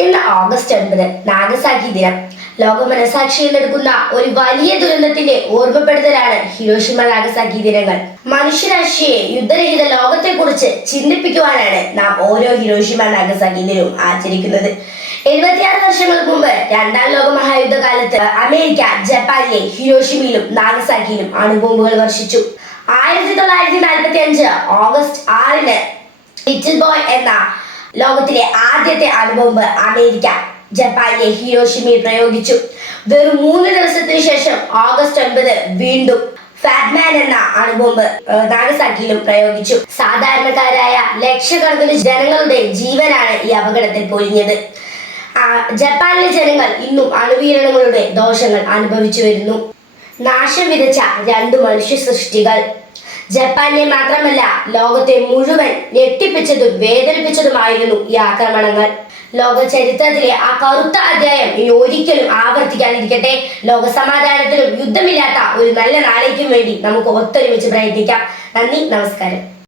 ഇന്ന് ഓഗസ്റ്റ് ഒൻപത് നാഗസാക്കി ദിനം. ലോക മനസാക്ഷിയിൽ നടക്കുന്ന ഒരു വലിയ ദുരന്തത്തിന്റെ ഓർമ്മപ്പെടുത്തലാണ് ഹിരോഷിമ നാഗസാക്കി ദിനങ്ങൾ. മനുഷ്യരാശിയെ യുദ്ധരഹിത ലോകത്തെക്കുറിച്ച് ചിന്തിപ്പിക്കുവാനാണ് നാം ഓരോ ഹിരോഷിമ നാഗസാക്കി ദിനവും ആചരിക്കുന്നത്. എഴുപത്തിയാറ് വർഷങ്ങൾക്ക് മുമ്പ് രണ്ടാം ലോക മഹായുദ്ധ കാലത്ത് അമേരിക്ക ജപ്പാനിലെ ഹിരോഷിമയിലും നാഗസാക്കിയിലും അണുബോംബുകൾ വർഷിച്ചു. ആയിരത്തി തൊള്ളായിരത്തി നാൽപ്പത്തി അഞ്ച് ഓഗസ്റ്റ് ആറിന് ലിറ്റിൽ ബോയ് എന്ന ലോകത്തിലെ ആദ്യത്തെ അണുബോംബ് അമേരിക്ക ജപ്പാനിലെ ഹിരോഷിമയിൽ പ്രയോഗിച്ചു. വെറും മൂന്ന് ദിവസത്തിന് ശേഷം ഓഗസ്റ്റ് ഒൻപത് വീണ്ടും ഫാറ്റ്മാൻ എന്ന അണുബോംബ് നാഗസാക്കിയിലും പ്രയോഗിച്ചു. സാധാരണക്കാരായ ലക്ഷക്കണക്കിന് ജനങ്ങളുടെ ജീവനാണ് ഈ അപകടത്തിൽ പൊലിഞ്ഞത്. ജപ്പാനിലെ ജനങ്ങൾ ഇന്നും അണുവീരണങ്ങളുടെ ദോഷങ്ങൾ അനുഭവിച്ചു വരുന്നു. നാശം വിതച്ച രണ്ടു മനുഷ്യ സൃഷ്ടികൾ. ജപ്പാനെ മാത്രമല്ല ലോകത്തെ മുഴുവൻ ഞെട്ടിപ്പിച്ചതും വേദനിപ്പിച്ചതുമായിരുന്നു ഈ ആക്രമണങ്ങൾ. ലോക ചരിത്രത്തിലെ ആ കറുത്ത അധ്യായം ഇനി ഒരിക്കലും ആവർത്തിക്കാതിരിക്കട്ടെ. ലോക സമാധാനത്തിനും യുദ്ധമില്ലാത്ത ഒരു നല്ല നാളേക്കും വേണ്ടി നമുക്ക് ഒത്തൊരുമിച്ച് പ്രയത്നിക്കാം. നന്ദി നമസ്കാരം.